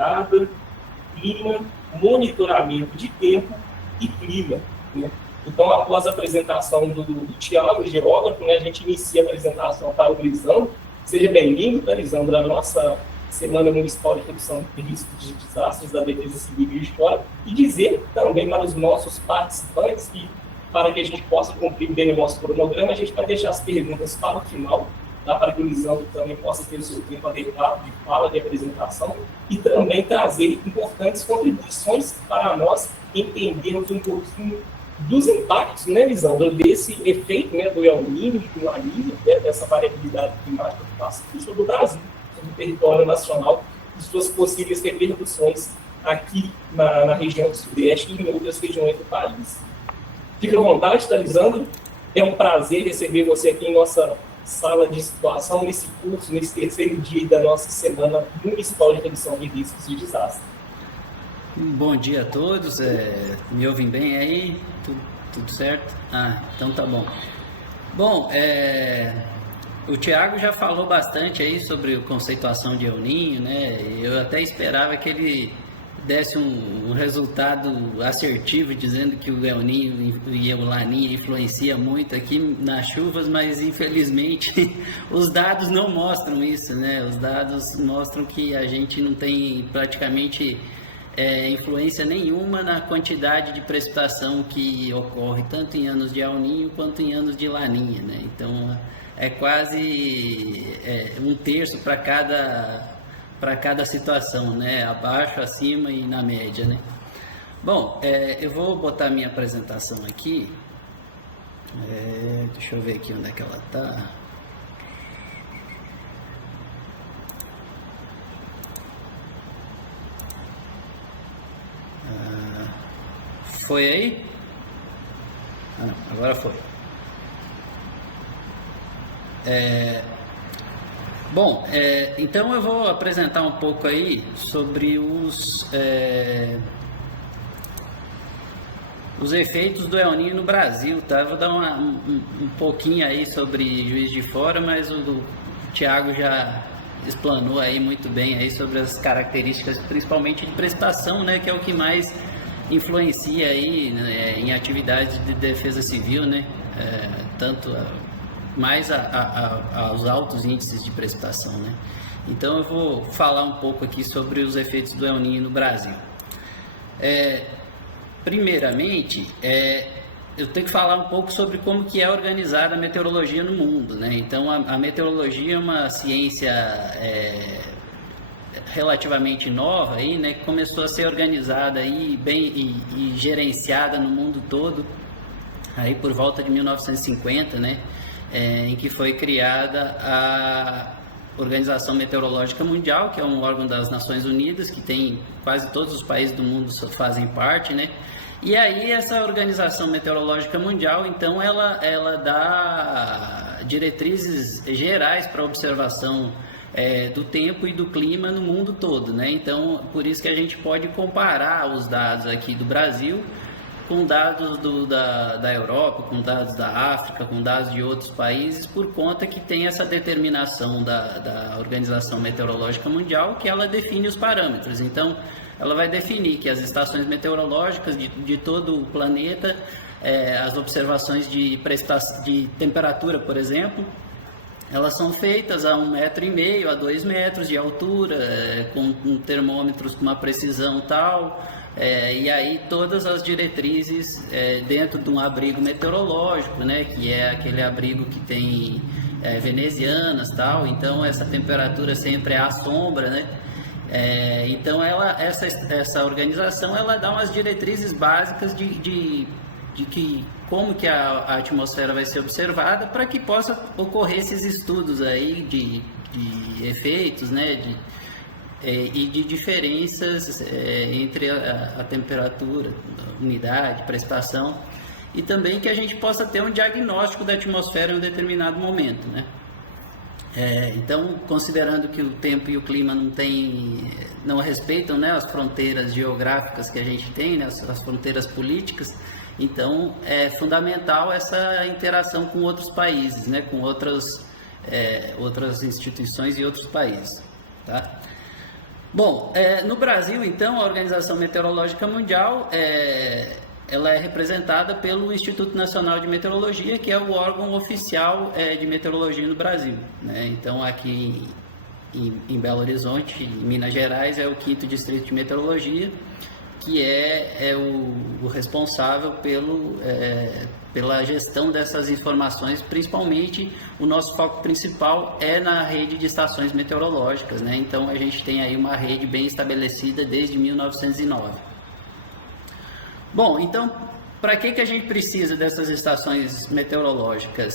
qualificada, clima, monitoramento de tempo e clima, né? Então, após a apresentação do Tiago, geógrafo, né, a gente inicia a apresentação para o Lisandro. Seja bem-vindo, Lisandro, à nossa Semana Municipal de Redução de Riscos de Desastres da Defesa Civil e História, e dizer também para os nossos participantes que, para que a gente possa cumprir bem o nosso cronograma, a gente vai deixar as perguntas para o final, tá? Para que o Lisandro também possa ter o seu tempo adequado de fala, de apresentação, e também trazer importantes contribuições para nós entendermos um pouquinho dos impactos, né, Lisandro, desse efeito, né, do El Niño e do La Niña, né, dessa variabilidade climática que passa sobre o Brasil, sobre o território nacional, e suas possíveis repercussões aqui na região do Sudeste e em outras regiões do país. Fique à vontade, tá, Lisandro? É um prazer receber você aqui em nossa sala de situação, nesse curso, nesse terceiro dia da nossa Semana Municipal de Redução de Riscos de Desastre. Bom dia a todos, me ouvem bem aí? Tudo certo? Então tá bom. Bom, o Tiago já falou bastante aí sobre a conceituação de El Niño, né? Eu até esperava que ele desse um resultado assertivo, dizendo que o El Niño e o La Niña influencia muito aqui nas chuvas, mas infelizmente os dados não mostram isso, né? Os dados mostram que a gente não tem praticamente influência nenhuma na quantidade de precipitação que ocorre tanto em anos de El Niño quanto em anos de La Niña, né? Então é quase um terço para cada situação, né? Abaixo, acima e na média, né? Bom, eu vou botar minha apresentação aqui. Deixa eu ver aqui onde é que ela está. Foi aí? Não, agora foi. Bom, então eu vou apresentar um pouco aí sobre os efeitos do El Niño no Brasil, tá? Eu vou dar um pouquinho aí sobre Juiz de Fora, mas o Tiago já explanou aí muito bem aí sobre as características, principalmente de precipitação, né? Que é o que mais influencia aí, né, em atividades de defesa civil, né? Tanto mais aos altos índices de precipitação, né? Então eu vou falar um pouco aqui sobre os efeitos do El Niño no Brasil. Primeiramente, eu tenho que falar um pouco sobre como que é organizada a meteorologia no mundo, né? Então a meteorologia é uma ciência relativamente nova aí, né, que começou a ser organizada aí e gerenciada no mundo todo aí por volta de 1950, né, em que foi criada a Organização Meteorológica Mundial, que é um órgão das Nações Unidas, que tem quase todos os países do mundo fazem parte, né? E aí essa Organização Meteorológica Mundial, então, ela dá diretrizes gerais para a observação do tempo e do clima no mundo todo, né? Então, por isso que a gente pode comparar os dados aqui do Brasil com dados da Europa, com dados da África, com dados de outros países, por conta que tem essa determinação da Organização Meteorológica Mundial, que ela define os parâmetros. Então, ela vai definir que as estações meteorológicas de todo o planeta, as observações de temperatura, por exemplo, elas são feitas a 1,5 metro, a 2 metros de altura, com termômetros com uma precisão tal, e aí todas as diretrizes dentro de um abrigo meteorológico, né, que é aquele abrigo que tem venezianas tal, então essa temperatura sempre é à sombra, né? Então essa organização ela dá umas diretrizes básicas de como que a atmosfera vai ser observada para que possa ocorrer esses estudos aí de efeitos, né, e de diferenças entre a temperatura, a umidade, precipitação, e também que a gente possa ter um diagnóstico da atmosfera em um determinado momento, né? Então, considerando que o tempo e o clima não respeitam, né, as fronteiras geográficas que a gente tem, né, as fronteiras políticas, então é fundamental essa interação com outros países, né, com outras instituições e outros países, tá? Bom, no Brasil, então, a Organização Meteorológica Mundial ela é representada pelo Instituto Nacional de Meteorologia, que é o órgão oficial de meteorologia no Brasil, né? Então, aqui em Belo Horizonte, em Minas Gerais, é o 5º Distrito de Meteorologia, que é o responsável pela gestão dessas informações. Principalmente, o nosso foco principal é na rede de estações meteorológicas, né? Então, a gente tem aí uma rede bem estabelecida desde 1909. Bom, então, para que a gente precisa dessas estações meteorológicas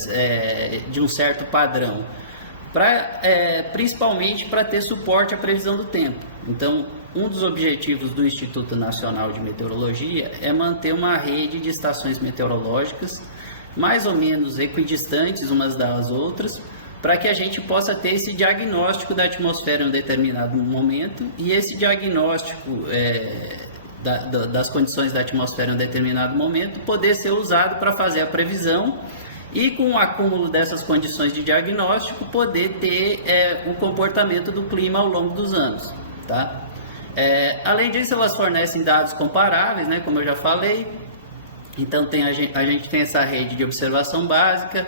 de um certo padrão? Principalmente para ter suporte à previsão do tempo. Então, um dos objetivos do Instituto Nacional de Meteorologia é manter uma rede de estações meteorológicas mais ou menos equidistantes umas das outras, para que a gente possa ter esse diagnóstico da atmosfera em um determinado momento, e esse diagnóstico das condições da atmosfera em um determinado momento poder ser usado para fazer a previsão, e com o acúmulo dessas condições de diagnóstico poder ter o comportamento do clima ao longo dos anos, tá? Além disso, elas fornecem dados comparáveis, né, como eu já falei. Então a gente tem essa rede de observação básica,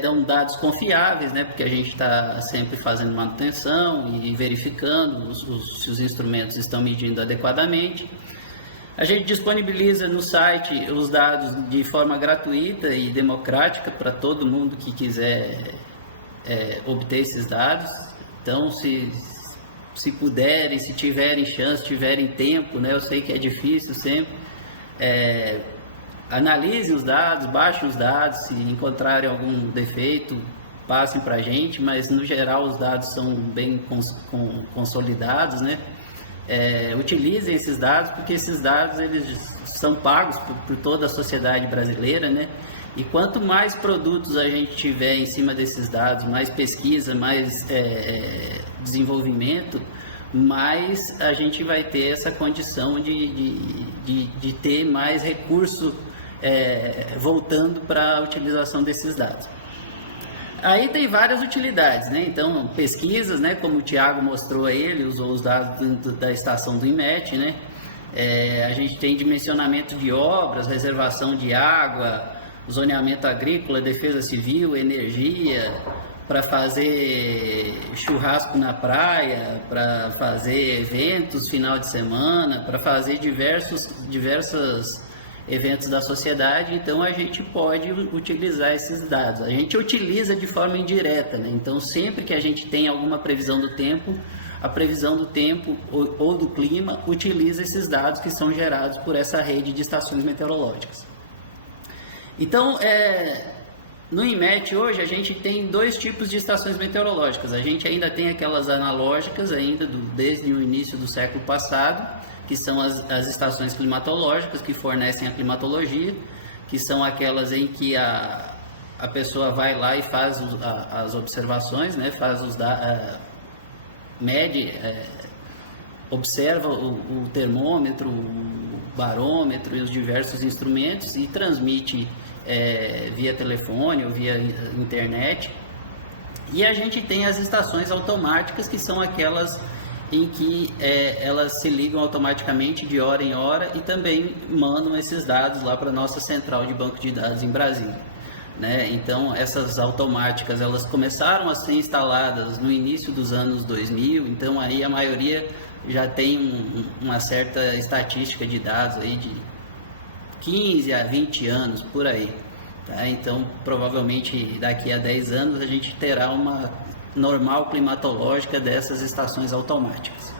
dão dados confiáveis, né, porque a gente está sempre fazendo manutenção e verificando se os instrumentos estão medindo adequadamente. A gente disponibiliza no site os dados de forma gratuita e democrática para todo mundo que quiser obter esses dados. Então, se puderem, se tiverem chance, tiverem tempo, né, eu sei que é difícil sempre, analisem os dados, baixem os dados, se encontrarem algum defeito, passem para a gente, mas no geral os dados são bem consolidados, né? Utilizem esses dados, porque esses dados eles são pagos por toda a sociedade brasileira, né? E quanto mais produtos a gente tiver em cima desses dados, mais pesquisa, mais desenvolvimento, mais a gente vai ter essa condição de ter mais recurso voltando para a utilização desses dados. Aí tem várias utilidades, né? Então, pesquisas, né? Como o Thiago mostrou aí, ele usou os dados da estação do INMET, né? A gente tem dimensionamento de obras, reservação de água, zoneamento agrícola, defesa civil, energia, para fazer churrasco na praia, para fazer eventos final de semana, para fazer diversos eventos da sociedade. Então a gente pode utilizar esses dados. A gente utiliza de forma indireta, né? Então sempre que a gente tem alguma previsão do tempo, a previsão do tempo ou do clima utiliza esses dados que são gerados por essa rede de estações meteorológicas. Então, no INMET hoje a gente tem dois tipos de estações meteorológicas. A gente ainda tem aquelas analógicas ainda desde o início do século passado, que são as estações climatológicas, que fornecem a climatologia, que são aquelas em que a pessoa vai lá e faz as observações, né? Mede, observa o termômetro, o barômetro e os diversos instrumentos e transmite via telefone ou via internet. E a gente tem as estações automáticas, que são aquelas em que elas se ligam automaticamente de hora em hora e também mandam esses dados lá para a nossa central de banco de dados em Brasília, né? Então essas automáticas elas começaram a ser instaladas no início dos anos 2000, então aí a maioria já tem uma certa estatística de dados aí de 15 a 20 anos por aí, tá? Então provavelmente daqui a 10 anos a gente terá uma normal climatológica dessas estações automáticas.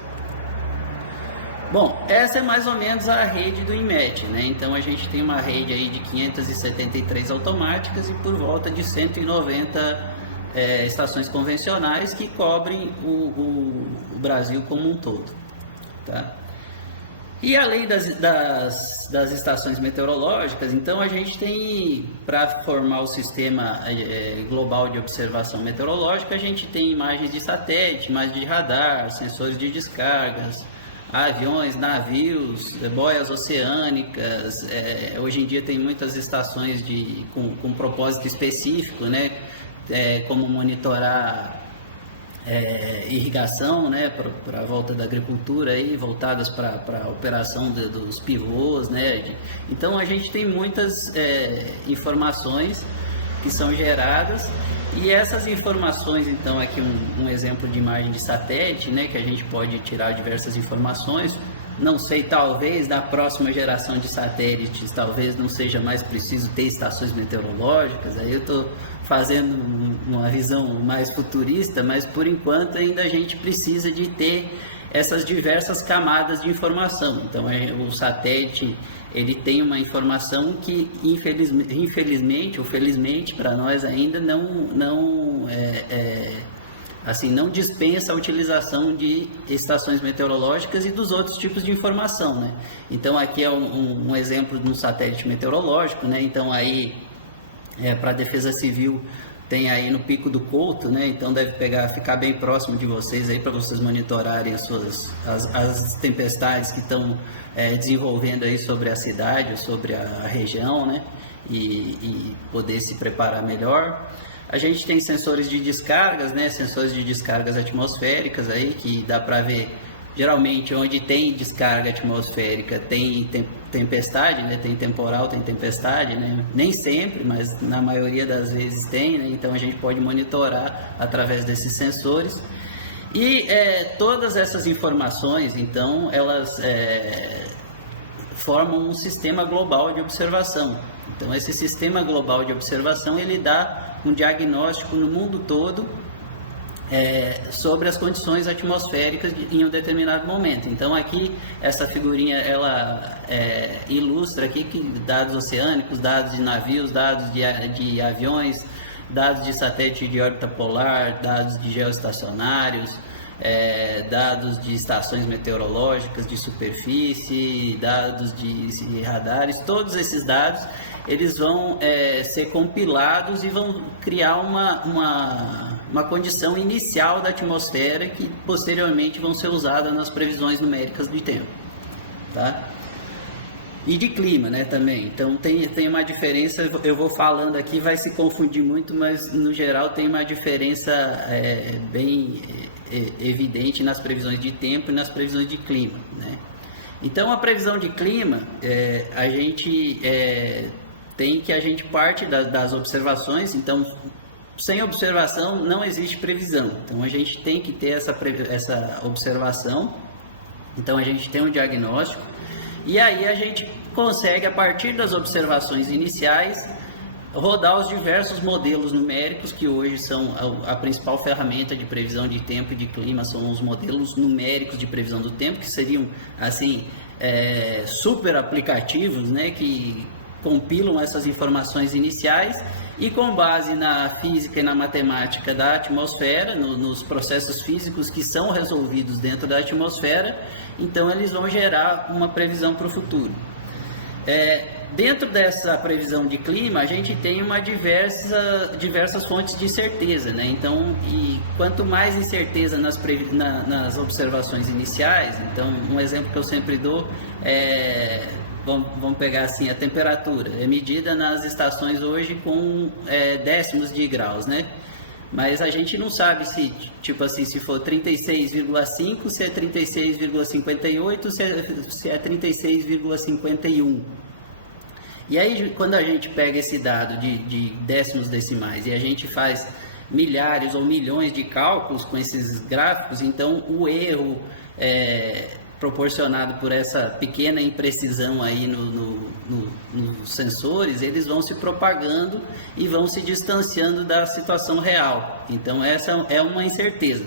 Bom, essa é mais ou menos a rede do INMET, né? Então a gente tem uma rede aí de 573 automáticas e por volta de 190 estações convencionais que cobrem o Brasil como um todo, tá? E além das estações meteorológicas, então a gente tem, para formar o sistema global de observação meteorológica, a gente tem imagens de satélite, imagens de radar, sensores de descargas, aviões, navios, boias oceânicas. Hoje em dia tem muitas estações com propósito específico, né? Como monitorar irrigação, né, para a volta da agricultura, aí, voltadas para a operação dos pivôs, né? Então a gente tem muitas informações que são geradas, e essas informações, então aqui um exemplo de imagem de satélite, né, que a gente pode tirar diversas informações. Não sei, talvez na próxima geração de satélites, talvez não seja mais preciso ter estações meteorológicas, aí eu estou fazendo uma visão mais futurista, mas por enquanto ainda a gente precisa de ter essas diversas camadas de informação. Então o satélite, ele tem uma informação que infelizmente ou felizmente para nós ainda não dispensa a utilização de estações meteorológicas e dos outros tipos de informação, né? Então aqui é um exemplo de um satélite meteorológico, né? Então aí para a Defesa Civil tem aí no Pico do Couto, né? Então deve ficar bem próximo de vocês aí para vocês monitorarem as tempestades que estão desenvolvendo aí sobre a cidade ou sobre a região, né? E poder se preparar melhor. A gente tem sensores de descargas, né? Sensores de descargas atmosféricas aí, que dá para ver, geralmente onde tem descarga atmosférica tem tempestade, né? Tem temporal, tem tempestade, né? Nem sempre, mas na maioria das vezes tem, né? Então a gente pode monitorar através desses sensores. E todas essas informações, então, elas formam um sistema global de observação. Então esse sistema global de observação, ele dá um diagnóstico no mundo todo sobre as condições atmosféricas em um determinado momento. Então aqui essa figurinha ela ilustra aqui que dados oceânicos, dados de navios, dados de aviões, dados de satélite de órbita polar, dados de geoestacionários, dados de estações meteorológicas de superfície, dados de radares. Todos esses dados eles vão ser compilados e vão criar uma condição inicial da atmosfera que posteriormente vão ser usadas nas previsões numéricas de tempo, tá? E de clima, né, também. Então tem uma diferença, eu vou falando aqui, vai se confundir muito, mas no geral tem uma diferença bem evidente nas previsões de tempo e nas previsões de clima, né? Então a previsão de clima, a gente a gente parte das observações. Então sem observação não existe previsão, então a gente tem que ter essa observação. Então a gente tem um diagnóstico, e aí a gente consegue, a partir das observações iniciais, rodar os diversos modelos numéricos, que hoje são a principal ferramenta de previsão de tempo e de clima. São os modelos numéricos de previsão do tempo, que seriam assim super aplicativos, né, que compilam essas informações iniciais, e com base na física e na matemática da atmosfera, nos processos físicos que são resolvidos dentro da atmosfera, então eles vão gerar uma previsão para o futuro. Dentro dessa previsão de clima, a gente tem diversas fontes de incerteza, né? Então, e quanto mais incerteza nas observações iniciais, então um exemplo que eu sempre dou vamos pegar assim, a temperatura é medida nas estações hoje com décimos de graus, né? Mas a gente não sabe se, tipo assim, se for 36,5, se é 36,58, se é 36,51. E aí, quando a gente pega esse dado de décimos decimais e a gente faz milhares ou milhões de cálculos com esses gráficos, então o erro proporcionado por essa pequena imprecisão aí nos sensores, eles vão se propagando e vão se distanciando da situação real. Então essa é uma incerteza.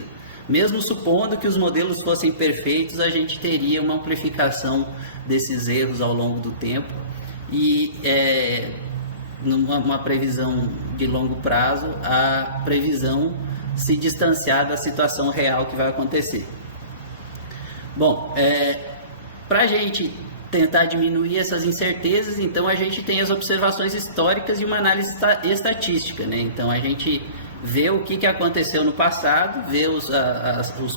Mesmo supondo que os modelos fossem perfeitos, a gente teria uma amplificação desses erros ao longo do tempo, e numa previsão de longo prazo, a previsão se distanciar da situação real que vai acontecer. Bom, para a gente tentar diminuir essas incertezas, então a gente tem as observações históricas e uma análise estatística, né? Então a gente vê o que aconteceu no passado, vê os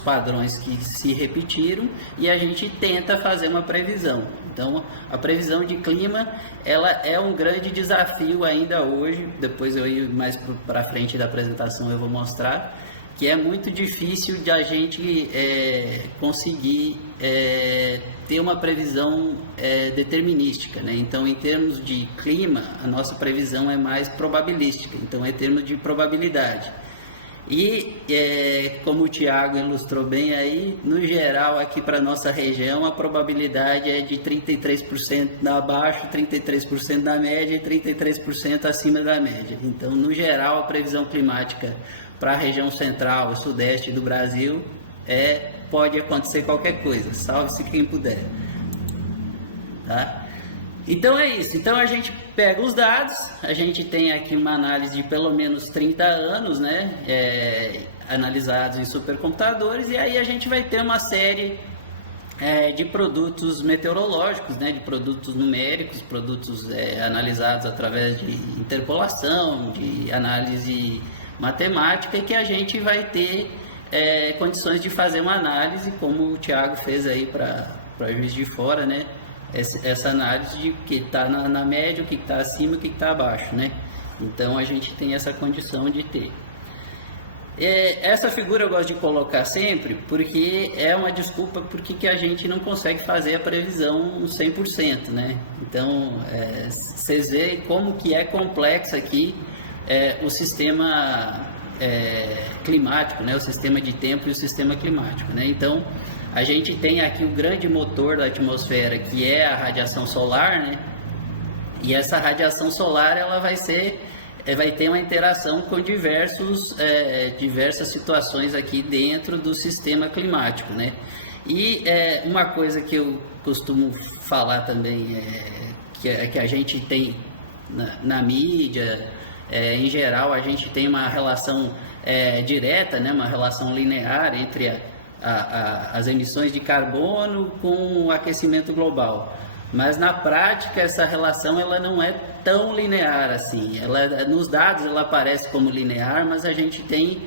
padrões que se repetiram, e a gente tenta fazer uma previsão. Então a previsão de clima, ela é um grande desafio ainda hoje. Depois eu ir mais para frente da apresentação eu vou mostrar que é muito difícil de a gente conseguir ter uma previsão determinística, né? Então, em termos de clima, a nossa previsão é mais probabilística, então é em termos de probabilidade. E, como o Thiago ilustrou bem aí, no geral aqui para a nossa região a probabilidade é de 33% abaixo, 33% da média e 33% acima da média. Então, no geral, a previsão climática para a região central e sudeste do Brasil pode acontecer qualquer coisa, salve-se quem puder. Tá? Então é isso, então a gente pega os dados, a gente tem aqui uma análise de pelo menos 30 anos, né, analisados em supercomputadores, e aí a gente vai ter uma série de produtos meteorológicos, né, de produtos numéricos, produtos analisados através de interpolação, de análise matemática, e que a gente vai ter condições de fazer uma análise, como o Thiago fez aí para Juiz de Fora, né, essa análise de que está na média, o que está acima, o que está abaixo, né? Então a gente tem essa condição de ter. Essa figura eu gosto de colocar sempre porque é uma desculpa porque que a gente não consegue fazer a previsão 100%, né? Então vocês veem como que é complexo aqui o sistema climático, né? O sistema de tempo e o sistema climático, né? Então a gente tem aqui o grande motor da atmosfera, que é a radiação solar, né? E essa radiação solar ela vai ter uma interação com diversas situações aqui dentro do sistema climático, né? E uma coisa que eu costumo falar também que a gente tem na mídia, em geral, a gente tem uma relação direta, né? Uma relação linear entre as emissões de carbono com o aquecimento global, mas na prática essa relação ela não é tão linear assim. Nos dados ela aparece como linear, mas a gente tem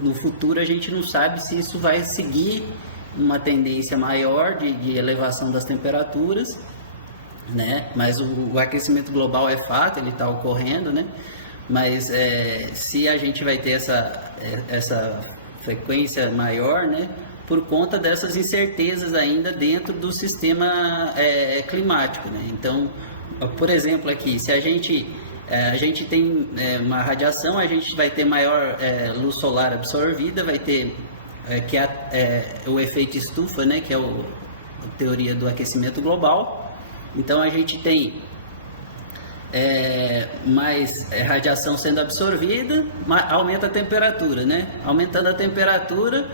no futuro a gente não sabe se isso vai seguir uma tendência maior de elevação das temperaturas, né? Mas o aquecimento global é fato, ele está ocorrendo, né? Mas se a gente vai ter essa frequência maior, né, por conta dessas incertezas ainda dentro do sistema climático, né? Então, por exemplo, aqui, se a gente tem uma radiação, a gente vai ter maior luz solar absorvida, vai ter o efeito estufa, né, que é a teoria do aquecimento global. Então, a gente tem mais radiação sendo absorvida, aumenta a temperatura, né? Aumentando a temperatura,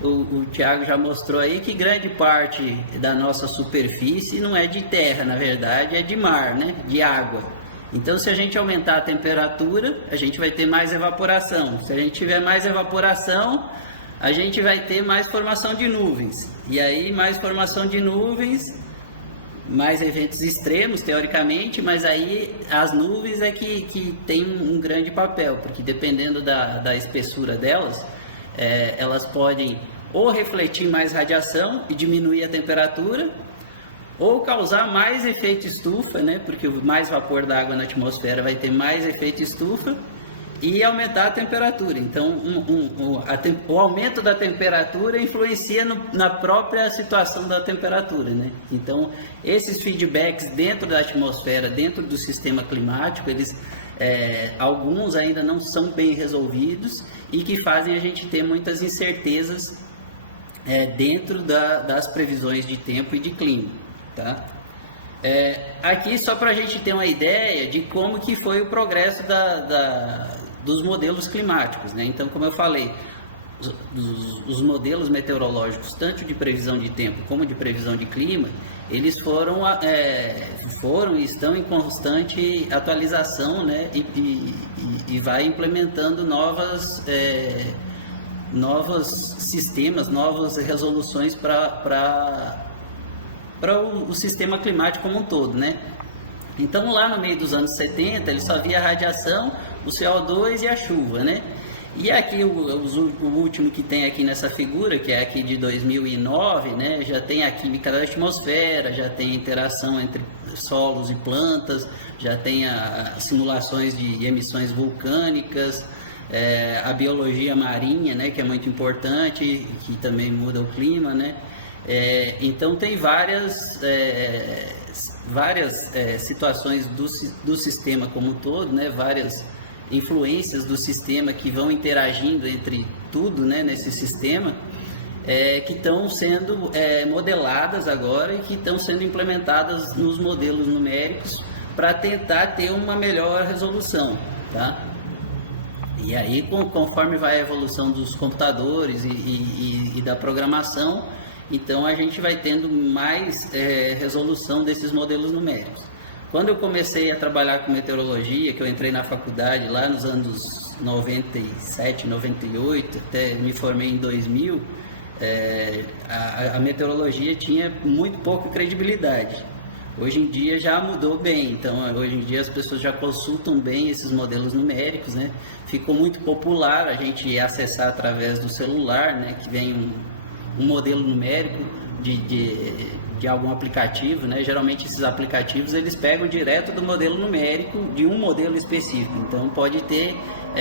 o Thiago já mostrou aí que grande parte da nossa superfície não é de terra, na verdade é de mar, né? De água. Então, se a gente aumentar a temperatura, a gente vai ter mais evaporação. Se a gente tiver mais evaporação, a gente vai ter mais formação de nuvens. E aí, mais formação de nuvens, mais eventos extremos, teoricamente, mas aí as nuvens que tem um grande papel, porque dependendo da espessura delas, elas podem ou refletir mais radiação e diminuir a temperatura, ou causar mais efeito estufa, né? Porque mais vapor d'água na atmosfera vai ter mais efeito estufa e aumentar a temperatura. Então, o aumento da temperatura influencia na própria situação da temperatura, né? Então, esses feedbacks dentro da atmosfera, dentro do sistema climático, alguns ainda não são bem resolvidos e que fazem a gente ter muitas incertezas dentro das previsões de tempo e de clima, tá? Aqui só para a gente ter uma ideia de como que foi o progresso dos modelos climáticos, né? Então, como eu falei, os modelos meteorológicos, tanto de previsão de tempo como de previsão de clima, eles foram e estão em constante atualização, né? E vai implementando novos sistemas, novas resoluções para o sistema climático como um todo, né? Então, lá no meio dos anos 70, ele só via a radiação, o CO2 e a chuva, né? E aqui, o último que tem aqui nessa figura, que é aqui de 2009, né? Já tem a química da atmosfera, já tem a interação entre solos e plantas, já tem as simulações de emissões vulcânicas, a biologia marinha, né, que é muito importante, que também muda o clima, né? Então tem várias situações do sistema como um todo, né? Várias influências do sistema que vão interagindo entre tudo, né, nesse sistema, que estão sendo modeladas agora e que estão sendo implementadas nos modelos numéricos para tentar ter uma melhor resolução, tá? E aí, conforme vai a evolução dos computadores e da programação, então a gente vai tendo mais resolução desses modelos numéricos. Quando eu comecei a trabalhar com meteorologia, que eu entrei na faculdade lá nos anos 97, 98, até me formei em 2000, a meteorologia tinha muito pouca credibilidade. Hoje em dia já mudou bem, então hoje em dia as pessoas já consultam bem esses modelos numéricos, né? Ficou muito popular a gente acessar através do celular, né? Que vem um modelo numérico de algum aplicativo, né? Geralmente esses aplicativos eles pegam direto do modelo numérico de um modelo específico, então pode ter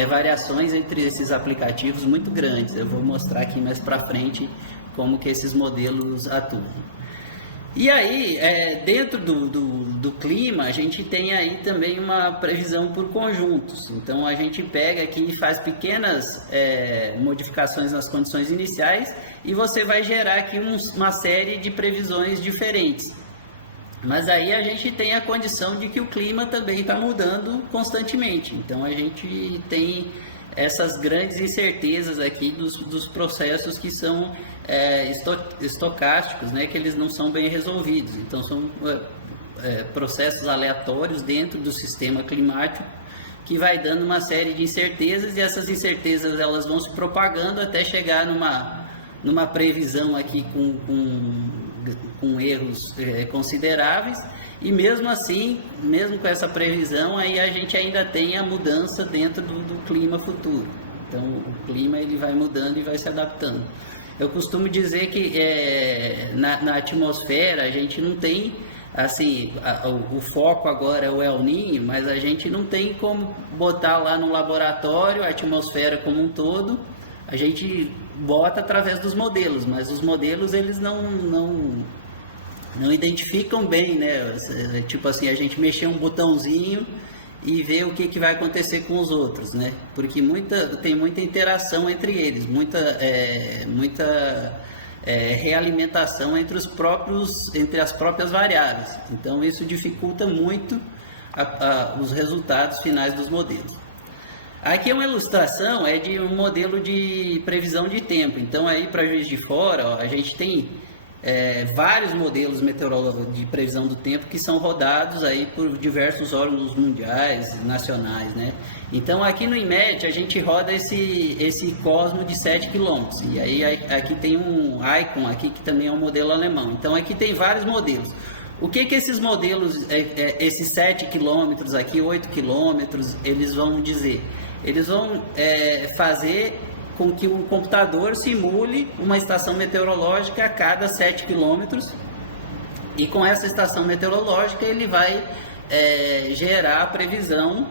variações entre esses aplicativos muito grandes. Eu vou mostrar aqui mais para frente como que esses modelos atuam. E aí, dentro do clima, a gente tem aí também uma previsão por conjuntos. Então, a gente pega aqui e faz pequenas modificações nas condições iniciais e você vai gerar aqui uma série de previsões diferentes. Mas aí a gente tem a condição de que o clima também está mudando constantemente. Então, a gente tem essas grandes incertezas aqui dos processos que são estocásticos, né, que eles não são bem resolvidos. Então são processos aleatórios dentro do sistema climático que vai dando uma série de incertezas, e essas incertezas elas vão se propagando até chegar numa previsão aqui com erros consideráveis. E mesmo assim, mesmo com essa previsão, aí a gente ainda tem a mudança dentro do clima futuro. Então o clima ele vai mudando e vai se adaptando. Eu costumo dizer que na atmosfera a gente não tem, assim, o foco agora é o El Niño, mas a gente não tem como botar lá no laboratório a atmosfera como um todo. A gente bota através dos modelos, mas os modelos eles não identificam bem, né? Tipo assim, a gente mexer um botãozinho e ver o que vai acontecer com os outros, né? Porque tem muita interação entre eles, muita realimentação entre as próprias variáveis. Então isso dificulta muito os resultados finais dos modelos. Aqui é uma ilustração de um modelo de previsão de tempo. Então aí para Juiz de Fora, ó, a gente tem vários modelos meteorológicos de previsão do tempo que são rodados aí por diversos órgãos mundiais, nacionais, né? Então aqui no INMET a gente roda esse Cosmo de 7 km, e aí aqui tem um Icon aqui que também é um modelo alemão. Então aqui tem vários modelos. O que esses modelos, esses 7 km aqui, 8 km, eles vão dizer? Eles vão fazer com que o computador simule uma estação meteorológica a cada 7 km, e com essa estação meteorológica ele vai gerar a previsão.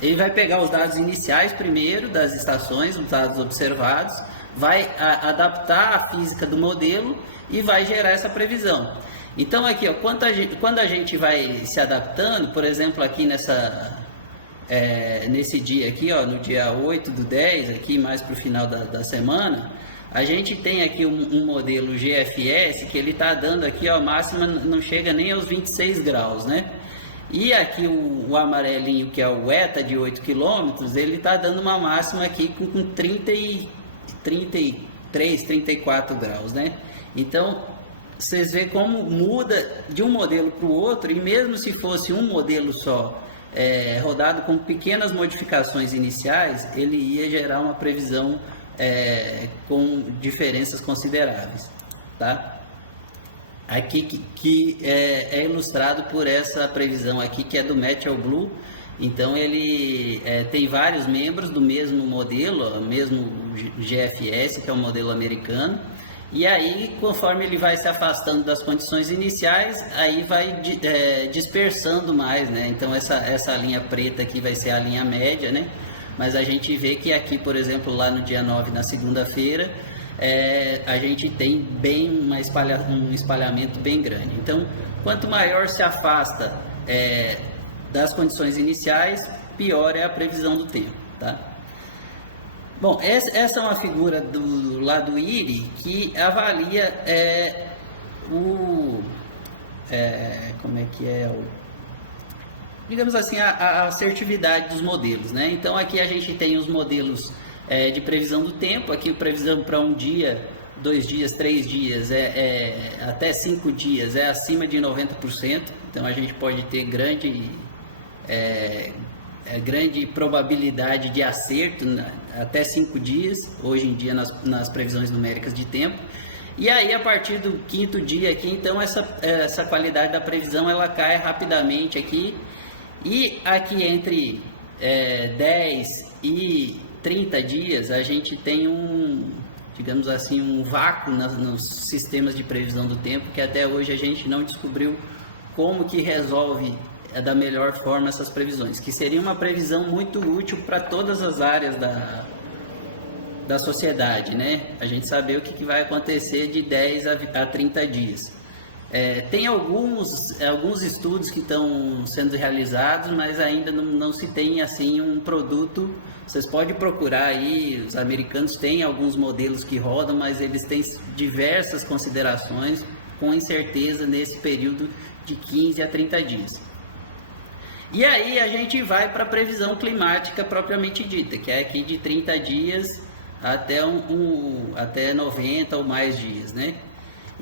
Ele vai pegar os dados iniciais primeiro das estações, os dados observados, vai adaptar a física do modelo e vai gerar essa previsão. Então aqui, ó, quando a gente vai se adaptando, por exemplo, aqui nesse dia aqui, ó, no dia 8/10, aqui mais para o final da semana, a gente tem aqui um modelo GFS que ele está dando aqui, ó, a máxima não chega nem aos 26 graus, né? E aqui o amarelinho, que é o ETA de 8 km, ele está dando uma máxima aqui com 33, 34 graus, né? Então, vocês veem como muda de um modelo para o outro, e mesmo se fosse um modelo só, rodado com pequenas modificações iniciais, ele ia gerar uma previsão com diferenças consideráveis, tá? Aqui que é ilustrado por essa previsão aqui, que é do MeteoBlue. Então ele tem vários membros do mesmo modelo, mesmo GFS, que é o modelo americano. E aí, conforme ele vai se afastando das condições iniciais, aí vai dispersando mais, né? Então essa linha preta aqui vai ser a linha média, né? mas a gente vê que aqui, por exemplo, lá no dia 9, na segunda-feira, a gente tem um espalhamento bem grande. Então, quanto maior se afasta das condições iniciais, pior é a previsão do tempo, tá? Bom, essa é uma figura lá do IRI que avalia digamos assim, a assertividade dos modelos, né? Então aqui a gente tem os modelos de previsão do tempo. Aqui previsão para um dia, 2 dias, 3 dias, até 5 dias é acima de 90%. Então a gente pode ter grande probabilidade de acerto até 5 dias, hoje em dia nas previsões numéricas de tempo. E aí, a partir do 5º dia aqui, então essa qualidade da previsão ela cai rapidamente aqui. E aqui entre 10 e 30 dias a gente tem digamos assim, um vácuo nos sistemas de previsão do tempo, que até hoje a gente não descobriu como que resolve da melhor forma essas previsões, que seria uma previsão muito útil para todas as áreas da sociedade, né? A gente saber o que vai acontecer de 10 a 30 dias. Tem alguns estudos que estão sendo realizados, mas ainda não se tem assim um produto. Vocês podem procurar aí, os americanos têm alguns modelos que rodam, mas eles têm diversas considerações com incerteza nesse período de 15 a 30 dias. E aí a gente vai para a previsão climática propriamente dita, que é aqui de 30 dias até 90 ou mais dias, né?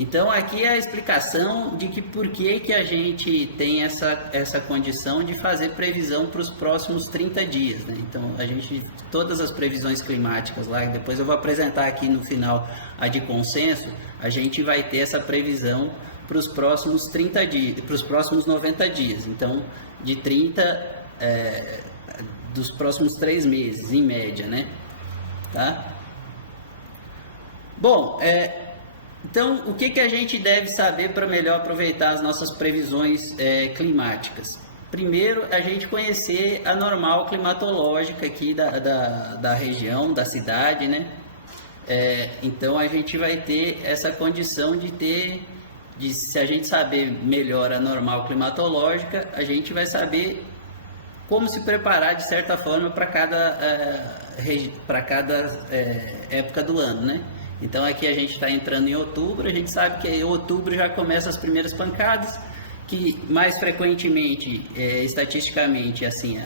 Então aqui é a explicação de que por que a gente tem essa condição de fazer previsão para os próximos 30 dias, né? Então todas as previsões climáticas lá, depois eu vou apresentar aqui no final a de consenso, a gente vai ter essa previsão para os próximos 30 dias, para os próximos 90 dias. Então de 30 dos próximos 3 meses em média, né? Tá? Bom, então o que a gente deve saber para melhor aproveitar as nossas previsões climáticas? Primeiro, a gente conhecer a normal climatológica aqui da região, da cidade, né? Então a gente vai ter essa condição se a gente saber melhor a normal climatológica, a gente vai saber como se preparar de certa forma para cada época do ano, né? Então aqui a gente está entrando em outubro, a gente sabe que em outubro já começam as primeiras pancadas, que mais frequentemente, estatisticamente, assim,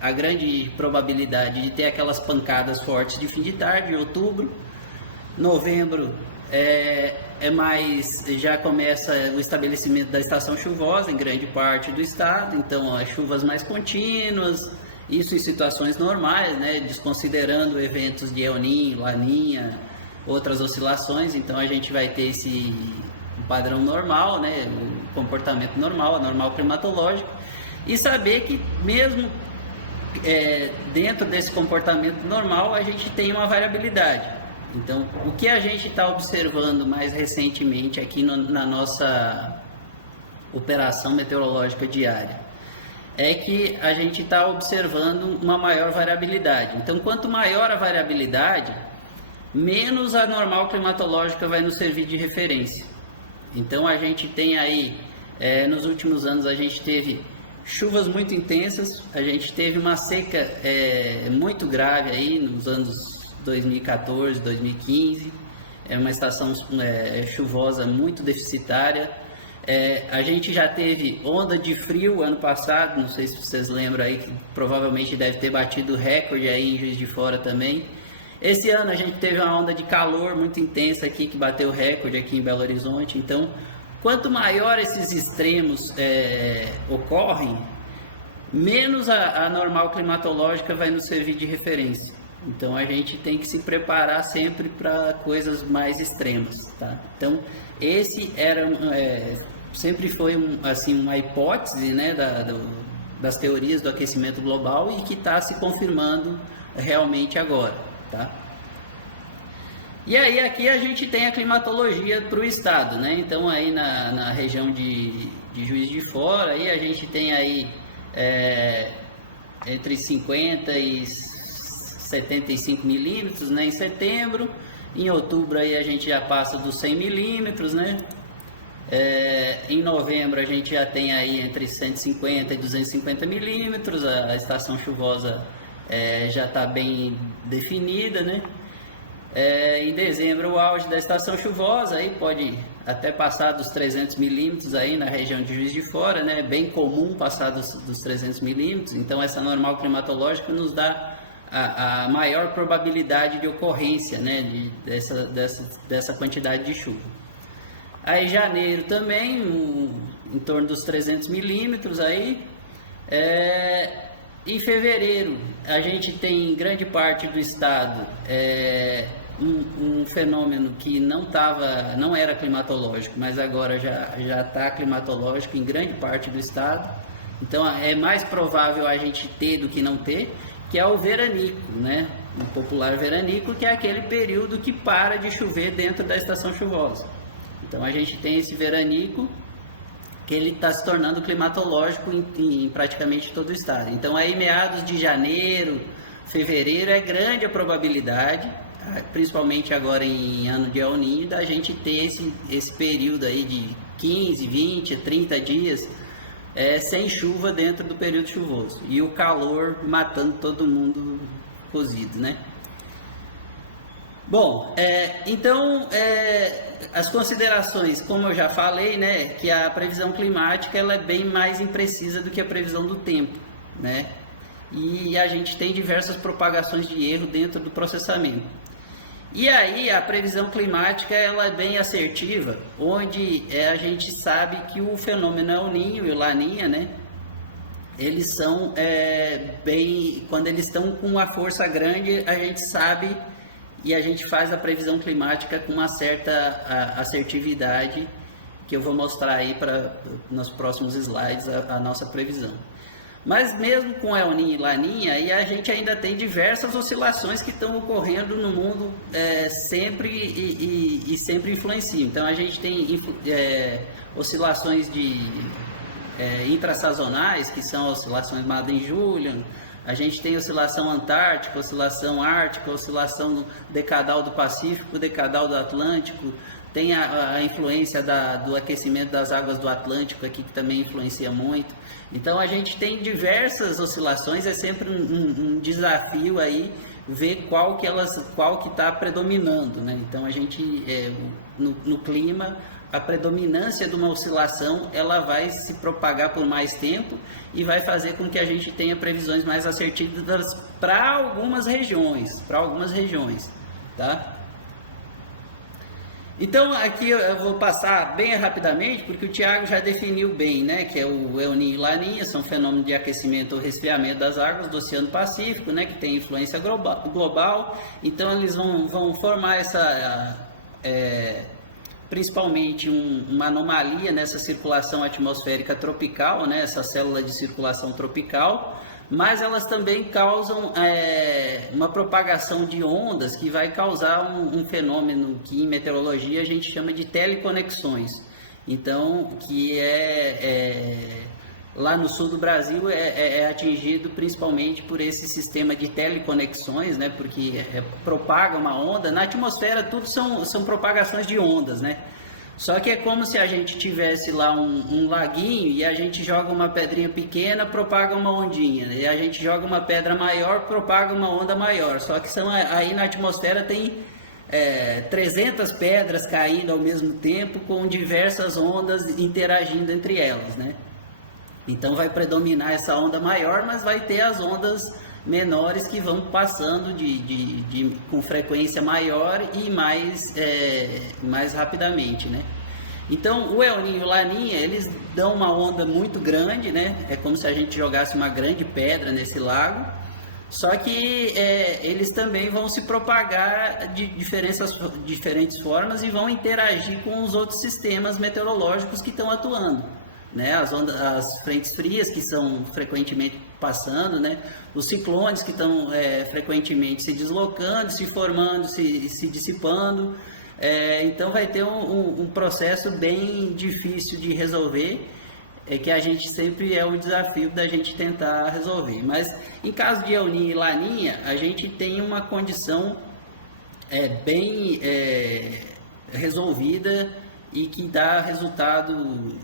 a grande probabilidade de ter aquelas pancadas fortes de fim de tarde, outubro. Novembro já começa o estabelecimento da estação chuvosa em grande parte do estado, então as chuvas mais contínuas, isso em situações normais, né, desconsiderando eventos de El Niño, Laninha, outras oscilações. Então a gente vai ter esse padrão normal, né, o comportamento normal, a normal climatológico, e saber que mesmo dentro desse comportamento normal a gente tem uma variabilidade. Então, o que a gente está observando mais recentemente aqui na nossa operação meteorológica diária é que a gente está observando uma maior variabilidade. Então, quanto maior a variabilidade, menos a normal climatológica vai nos servir de referência. Então, a gente tem aí, nos últimos anos, a gente teve chuvas muito intensas, a gente teve uma seca muito grave aí nos anos 2014, 2015, uma estação chuvosa muito deficitária. A gente já teve onda de frio ano passado, não sei se vocês lembram aí, que provavelmente deve ter batido recorde aí em Juiz de Fora também. Esse ano a gente teve uma onda de calor muito intensa aqui, que bateu recorde aqui em Belo Horizonte. Então, quanto maior esses extremos ocorrem, menos a normal climatológica vai nos servir de referência. Então a gente tem que se preparar sempre para coisas mais extremas, tá? Então esse sempre foi uma hipótese, né, das teorias do aquecimento global, e que está se confirmando realmente agora, tá? E aí aqui a gente tem a climatologia para o estado, né? Então aí na região de Juiz de Fora, aí a gente tem aí entre 50 e 75 milímetros, né, em setembro. Em outubro aí a gente já passa dos 100 milímetros, né? Em novembro a gente já tem aí entre 150 e 250 milímetros, a estação chuvosa já está bem definida, né? Em dezembro o auge da estação chuvosa, aí pode até passar dos 300 milímetros aí na região de Juiz de Fora, né? É bem comum passar dos 300 milímetros, então essa normal climatológica nos dá a maior probabilidade de ocorrência, né? Dessa quantidade de chuva. Aí janeiro também, em torno dos 300 milímetros aí. Em fevereiro a gente tem em grande parte do estado um fenômeno que não era climatológico, mas agora já está climatológico em grande parte do estado. Então é mais provável a gente ter do que não ter, que é o veranico, né? O popular veranico, que é aquele período que para de chover dentro da estação chuvosa. Então a gente tem esse veranico que ele está se tornando climatológico em praticamente todo o estado. Então aí meados de janeiro, fevereiro é grande a probabilidade, principalmente agora em ano de El Niño, da gente ter esse período aí de 15, 20, 30 dias sem chuva dentro do período chuvoso. E o calor matando todo mundo cozido, né? Bom, então as considerações, como eu já falei, né, que a previsão climática ela é bem mais imprecisa do que a previsão do tempo, né? E a gente tem diversas propagações de erro dentro do processamento. E aí a previsão climática ela é bem assertiva, onde a gente sabe que o fenômeno El Niño e o Laninha, né, eles são quando eles estão com uma força grande, a gente sabe e a gente faz a previsão climática com uma certa assertividade, que eu vou mostrar aí nos próximos slides a nossa previsão. Mas mesmo com El Niño e Laninha, aí a gente ainda tem diversas oscilações que estão ocorrendo no mundo sempre e sempre influenciam. Então a gente tem oscilações intrasazonais, que são oscilações Madden-Julian. A gente tem oscilação antártica, oscilação ártica, oscilação decadal do Pacífico, decadal do Atlântico. Tem a influência do aquecimento das águas do Atlântico aqui, que também influencia muito. Então a gente tem diversas oscilações, é sempre um desafio aí ver qual que está predominando, né? Então a gente no clima, a predominância de uma oscilação ela vai se propagar por mais tempo e vai fazer com que a gente tenha previsões mais assertivas para algumas regiões, tá? Então aqui eu vou passar bem rapidamente, porque o Thiago já definiu bem, né, que é o El Niño e Laninha, são fenômenos de aquecimento ou resfriamento das águas do Oceano Pacífico, né, que tem influência global. Então eles vão formar principalmente uma anomalia nessa circulação atmosférica tropical, né, essa célula de circulação tropical, mas elas também causam uma propagação de ondas que vai causar um fenômeno que em meteorologia a gente chama de teleconexões. Então, que lá no sul do Brasil é atingido principalmente por esse sistema de teleconexões, né? Porque propaga uma onda. Na atmosfera tudo são propagações de ondas, né? Só que é como se a gente tivesse lá um laguinho e a gente joga uma pedrinha pequena, propaga uma ondinha, né? E a gente joga uma pedra maior, propaga uma onda maior. Só que aí na atmosfera tem 300 pedras caindo ao mesmo tempo, com diversas ondas interagindo entre elas, né? Então vai predominar essa onda maior, mas vai ter as ondas menores que vão passando com frequência maior e mais rapidamente, né? Então o El Niño e o Laninha, eles dão uma onda muito grande, né? É como se a gente jogasse uma grande pedra nesse lago, só que eles também vão se propagar de diferentes formas e vão interagir com os outros sistemas meteorológicos que estão atuando, né? As frentes frias que são frequentemente passando, né? Os ciclones que estão frequentemente se deslocando, se formando, se dissipando. Então vai ter um processo bem difícil de resolver, é que a gente sempre é um desafio da gente tentar resolver. Mas em caso de El Niño e Laninha, a gente tem uma condição bem resolvida e que dá resultado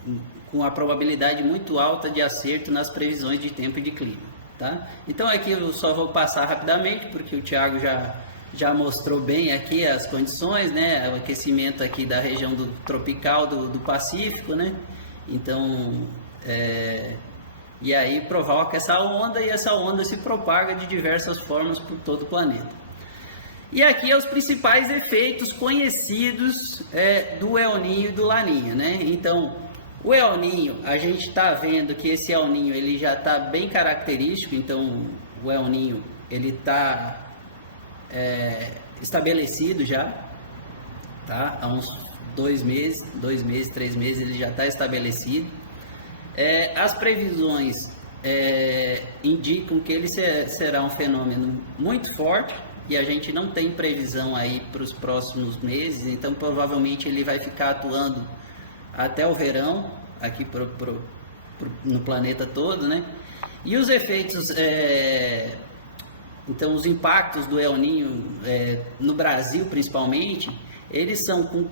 com a probabilidade muito alta de acerto nas previsões de tempo e de clima, tá? Então aqui eu só vou passar rapidamente, porque o Thiago já mostrou bem aqui as condições, né? O aquecimento aqui da região do tropical do Pacífico, né? Então, e aí provoca essa onda, e essa onda se propaga de diversas formas por todo o planeta. E aqui é os principais efeitos conhecidos do El Niño e do Laninha, né? Então, o El Niño, a gente está vendo que esse El Niño ele já está bem característico. Então, o El Niño ele está estabelecido já, tá? Há uns 2 meses, 3 meses ele já está estabelecido. As previsões indicam que ele será um fenômeno muito forte, e a gente não tem previsão aí para os próximos meses. Então provavelmente ele vai ficar atuando até o verão aqui no planeta todo, né? E os efeitos, então os impactos do El Niño no Brasil principalmente, eles são com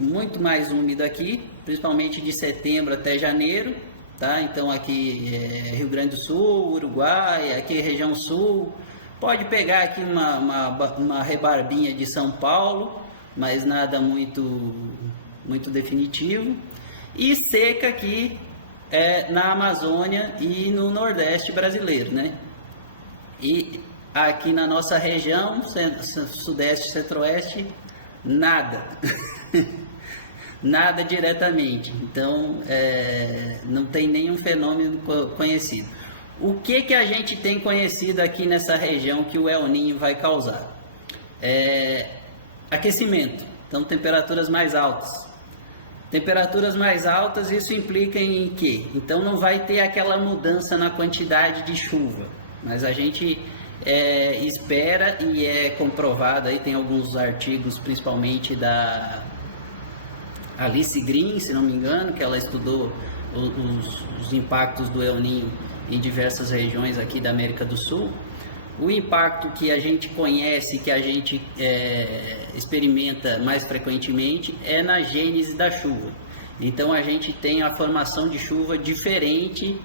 muito mais úmido aqui, principalmente de setembro até janeiro, tá? Então aqui Rio Grande do Sul, Uruguai, aqui região sul, pode pegar aqui uma rebarbinha de São Paulo, mas nada muito definitivo, e seca aqui na Amazônia e no Nordeste brasileiro, né? E aqui na nossa região, Sudeste, Centro-Oeste, nada. Nada diretamente. Então, não tem nenhum fenômeno conhecido. O que a gente tem conhecido aqui nessa região que o El Niño vai causar? Aquecimento. Então, temperaturas mais altas. Temperaturas mais altas, isso implica em quê? Então, não vai ter aquela mudança na quantidade de chuva. Mas a gente espera, e é comprovado, aí tem alguns artigos, principalmente da Alice Green, se não me engano, que ela estudou os impactos do El Niño em diversas regiões aqui da América do Sul. O impacto que a gente conhece, que a gente experimenta mais frequentemente, é na gênese da chuva. Então a gente tem a formação de chuva diferente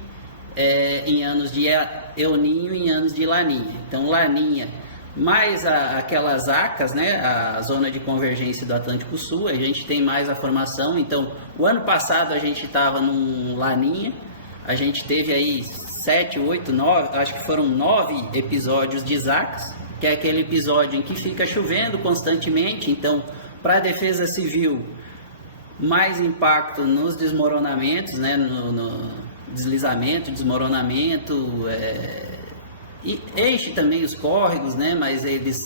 em anos de El Niño e em anos de Laninha. Então Laninha mais aquelas ACAS, né, a zona de convergência do Atlântico Sul, a gente tem mais a formação. Então o ano passado a gente estava num Laninha, a gente teve aí 7, 8, 9, acho que foram 9 episódios de ZACAS, que é aquele episódio em que fica chovendo constantemente. Então, para a defesa civil, mais impacto nos desmoronamentos, né, no deslizamento, desmoronamento, e enche também os córregos, né, mas eles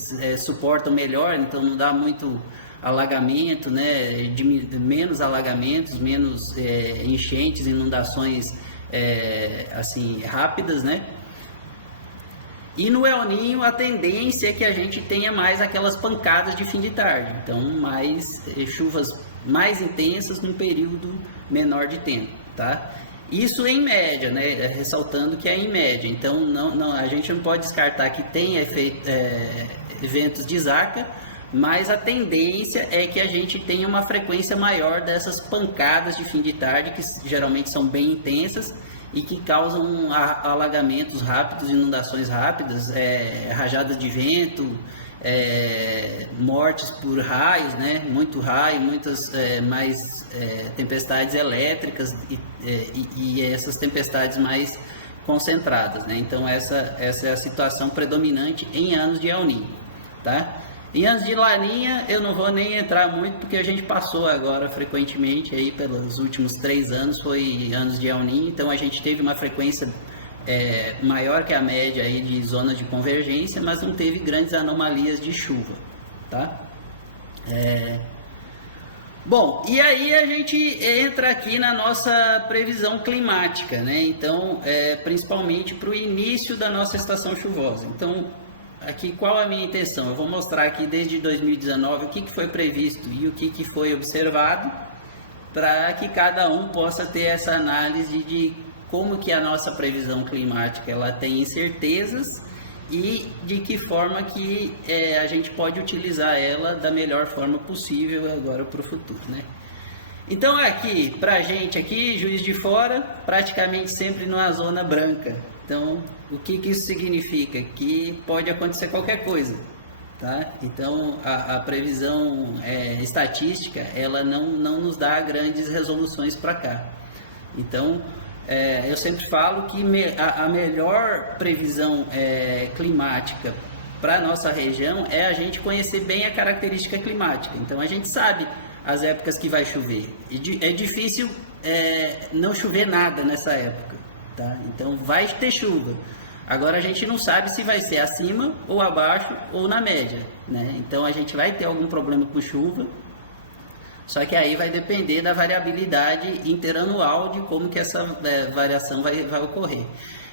suportam melhor, então não dá muito alagamento, né, menos alagamentos, menos enchentes, inundações assim rápidas, né? E no El Niño a tendência é que a gente tenha mais aquelas pancadas de fim de tarde, então mais chuvas mais intensas num período menor de tempo, tá? Isso em média, né? Ressaltando que é em média, então não, a gente não pode descartar que tem eventos de ZACA, mas a tendência é que a gente tenha uma frequência maior dessas pancadas de fim de tarde, que geralmente são bem intensas e que causam alagamentos rápidos, inundações rápidas, rajadas de vento, mortes por raios, né? Muito raio, muitas mais tempestades elétricas e essas tempestades mais concentradas, né? Então essa é a situação predominante em anos de El Niño, tá? Em anos de Laninha eu não vou nem entrar muito, porque a gente passou agora frequentemente aí pelos últimos 3 anos, foi anos de El Niño, então a gente teve uma frequência maior que a média aí de zonas de convergência, mas não teve grandes anomalias de chuva, tá? Bom, e aí a gente entra aqui na nossa previsão climática, né? Então, principalmente para o início da nossa estação chuvosa. Então, aqui qual a minha intenção? Eu vou mostrar aqui desde 2019 o que foi previsto e o que foi observado, para que cada um possa ter essa análise de como que a nossa previsão climática ela tem incertezas e de que forma que a gente pode utilizar ela da melhor forma possível agora para o futuro, né? Então aqui, para a gente aqui, Juiz de Fora, praticamente sempre numa zona branca. Então, o que isso significa? Que pode acontecer qualquer coisa, tá? Então, a previsão estatística, ela não nos dá grandes resoluções para cá. Então, eu sempre falo que a melhor previsão climática para a nossa região é a gente conhecer bem a característica climática. Então, a gente sabe as épocas que vai chover. É difícil não chover nada nessa época, tá? Então vai ter chuva. Agora a gente não sabe se vai ser acima ou abaixo ou na média, né? Então a gente vai ter algum problema com chuva. Só que aí vai depender da variabilidade interanual de como que essa variação vai ocorrer.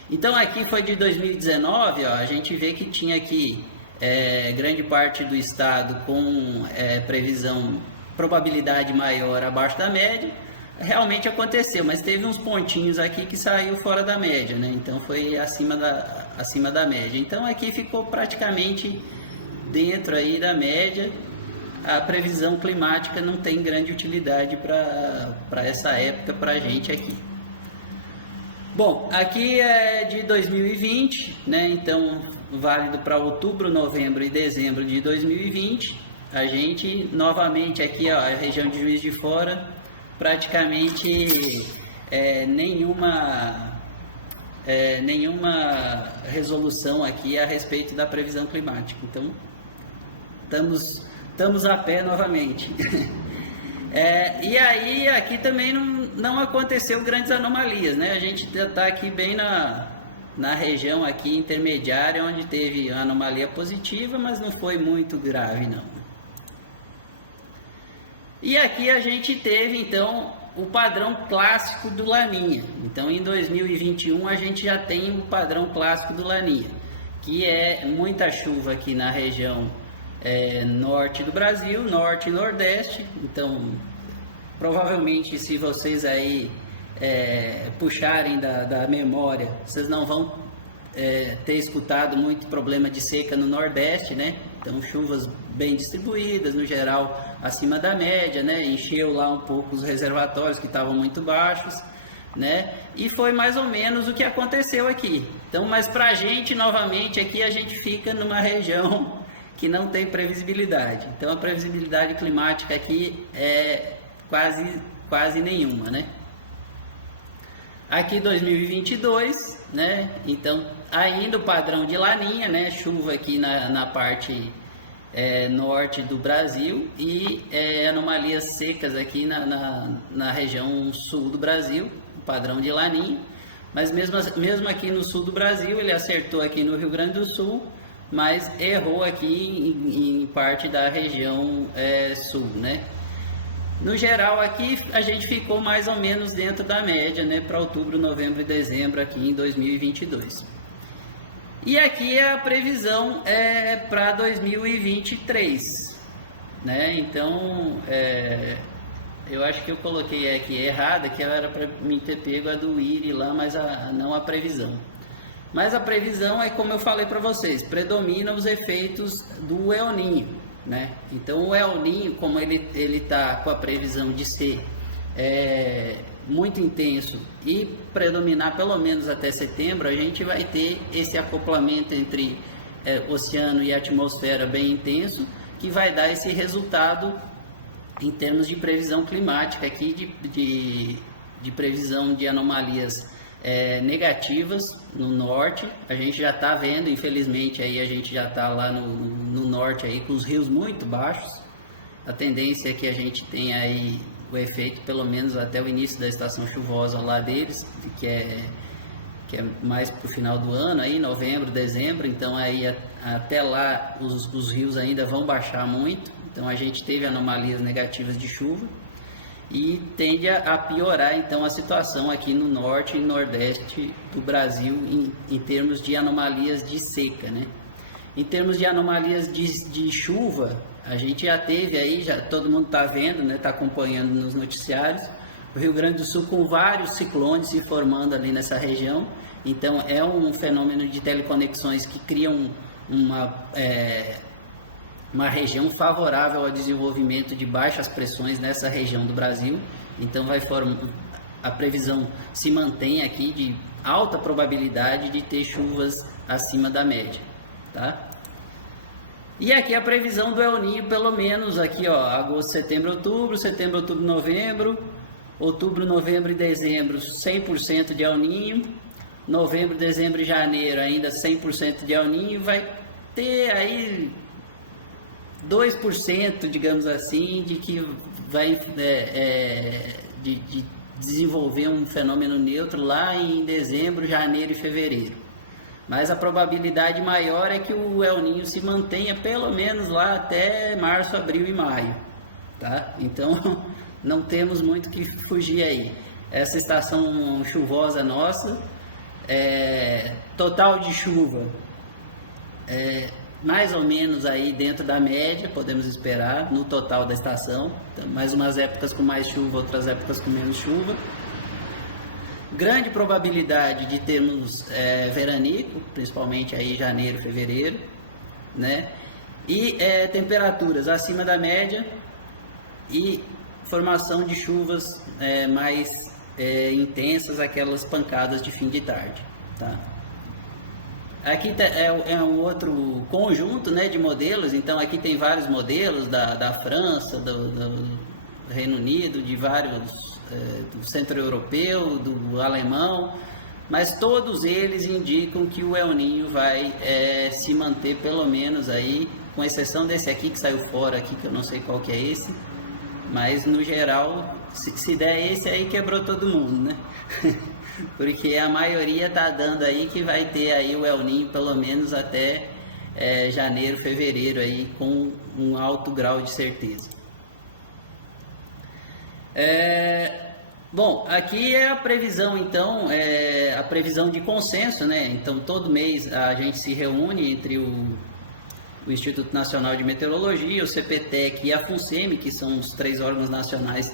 Então aqui foi de 2019, ó, a gente vê que tinha aqui grande parte do estado com previsão probabilidade maior abaixo da média. Realmente aconteceu, mas teve uns pontinhos aqui que saiu fora da média, né? Então foi acima da média. Então aqui ficou praticamente dentro aí da média. A previsão climática não tem grande utilidade para essa época para a gente aqui. Bom, aqui é de 2020, né? Então válido para outubro, novembro e dezembro de 2020. A gente, novamente aqui, ó, a região de Juiz de Fora, praticamente nenhuma resolução aqui a respeito da previsão climática. Então, estamos a pé novamente. E aí, aqui também não aconteceu grandes anomalias, né? A gente está aqui bem na região aqui intermediária, onde teve anomalia positiva, mas não foi muito grave, não. E aqui a gente teve, então, o padrão clássico do Laninha. Então, em 2021, a gente já tem o padrão clássico do Laninha, que é muita chuva aqui na região norte do Brasil, norte e nordeste. Então, provavelmente, se vocês aí puxarem da memória, vocês não vão ter escutado muito problema de seca no nordeste, né? Então, chuvas bem distribuídas, no geral acima da média, né? Encheu lá um pouco os reservatórios que estavam muito baixos, né? E foi mais ou menos o que aconteceu aqui. Então, mas para a gente, novamente, aqui a gente fica numa região que não tem previsibilidade. Então, a previsibilidade climática aqui é quase nenhuma, né? Aqui 2022, né? Então, ainda o padrão de Laninha, né? Chuva aqui na parte norte do Brasil e anomalias secas aqui na região sul do Brasil, o padrão de Laninha. Mas mesmo aqui no sul do Brasil, ele acertou aqui no Rio Grande do Sul, mas errou aqui em parte da região sul, né? No geral, aqui a gente ficou mais ou menos dentro da média, né, para outubro, novembro e dezembro aqui em 2022. E aqui é a previsão para 2023, né? Então, eu acho que eu coloquei aqui errada, que era para mim ter pego a do IRI lá, mas não a previsão. Mas a previsão é como eu falei para vocês, predomina os efeitos do El Niño, né? Então o El Niño, como ele está com a previsão de ser muito intenso e predominar pelo menos até setembro, a gente vai ter esse acoplamento entre oceano e atmosfera bem intenso, que vai dar esse resultado em termos de previsão climática aqui, de previsão de anomalias negativas no norte. A gente já está vendo, infelizmente, aí a gente já está lá no norte aí com os rios muito baixos. A tendência é que a gente tenha aí o efeito pelo menos até o início da estação chuvosa lá deles, que é mais para o final do ano, aí novembro, dezembro. Então aí até lá os rios ainda vão baixar muito. Então a gente teve anomalias negativas de chuva e tende a piorar então a situação aqui no norte e nordeste do Brasil em termos de anomalias de seca, né? Em termos de anomalias de chuva, a gente já teve aí, já todo mundo está vendo, né, está acompanhando nos noticiários, o Rio Grande do Sul com vários ciclones se formando ali nessa região. Então é um fenômeno de teleconexões que cria uma região favorável ao desenvolvimento de baixas pressões nessa região do Brasil. Então a previsão se mantém aqui de alta probabilidade de ter chuvas acima da média, tá? E aqui a previsão do El Niño, pelo menos aqui, ó, agosto, setembro, outubro, novembro, outubro, novembro e dezembro, 100% de El Niño, novembro, dezembro e janeiro ainda 100% de El Niño, vai ter aí 2%, digamos assim, de que vai de desenvolver um fenômeno neutro lá em dezembro, janeiro e fevereiro. Mas a probabilidade maior é que o El Niño se mantenha pelo menos lá até março, abril e maio, tá? Então não temos muito que fugir aí. Essa estação chuvosa nossa, total de chuva, mais ou menos aí dentro da média, podemos esperar no total da estação. Então, mais umas épocas com mais chuva, outras épocas com menos chuva. Grande probabilidade de termos veranico, principalmente aí janeiro, fevereiro, né? E temperaturas acima da média e formação de chuvas mais intensas, aquelas pancadas de fim de tarde, tá? Aqui é um outro conjunto, né, de modelos. Então aqui tem vários modelos da França, do Reino Unido, de vários do centro-europeu, do alemão, mas todos eles indicam que o El Niño vai se manter pelo menos aí, com exceção desse aqui que saiu fora aqui, que eu não sei qual que é esse, mas no geral, se der esse aí, quebrou todo mundo, né? Porque a maioria tá dando aí que vai ter aí o El Niño pelo menos até janeiro, fevereiro aí, com um alto grau de certeza. Bom, aqui é a previsão, então, a previsão de consenso, né? Então, todo mês a gente se reúne entre o Instituto Nacional de Meteorologia, o CPTEC e a FUNSEMI, que são os 3 órgãos nacionais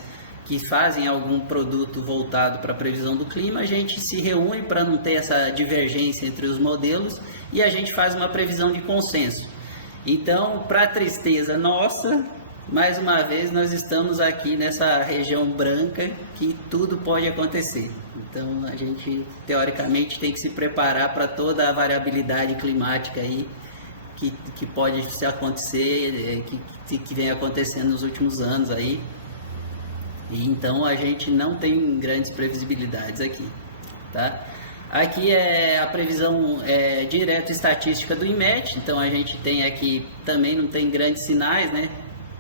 que fazem algum produto voltado para a previsão do clima. A gente se reúne para não ter essa divergência entre os modelos e a gente faz uma previsão de consenso. Então, para tristeza nossa, mais uma vez nós estamos aqui nessa região branca que tudo pode acontecer. Então a gente teoricamente tem que se preparar para toda a variabilidade climática aí que pode se acontecer, que vem acontecendo nos últimos anos aí. E então a gente não tem grandes previsibilidades aqui, tá? Aqui é a previsão direta estatística do INMET. Então a gente tem aqui, também não tem grandes sinais, né,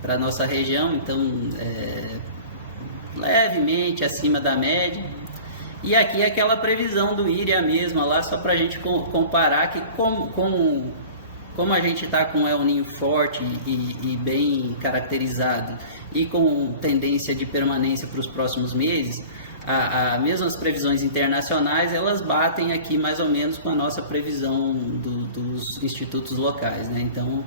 para nossa região, então levemente acima da média. E aqui é aquela previsão do IRIA mesma lá, só para a gente comparar que como a gente está com El Niño forte e bem caracterizado e com tendência de permanência para os próximos meses, mesmo as previsões internacionais, elas batem aqui mais ou menos com a nossa previsão dos institutos locais, né? Então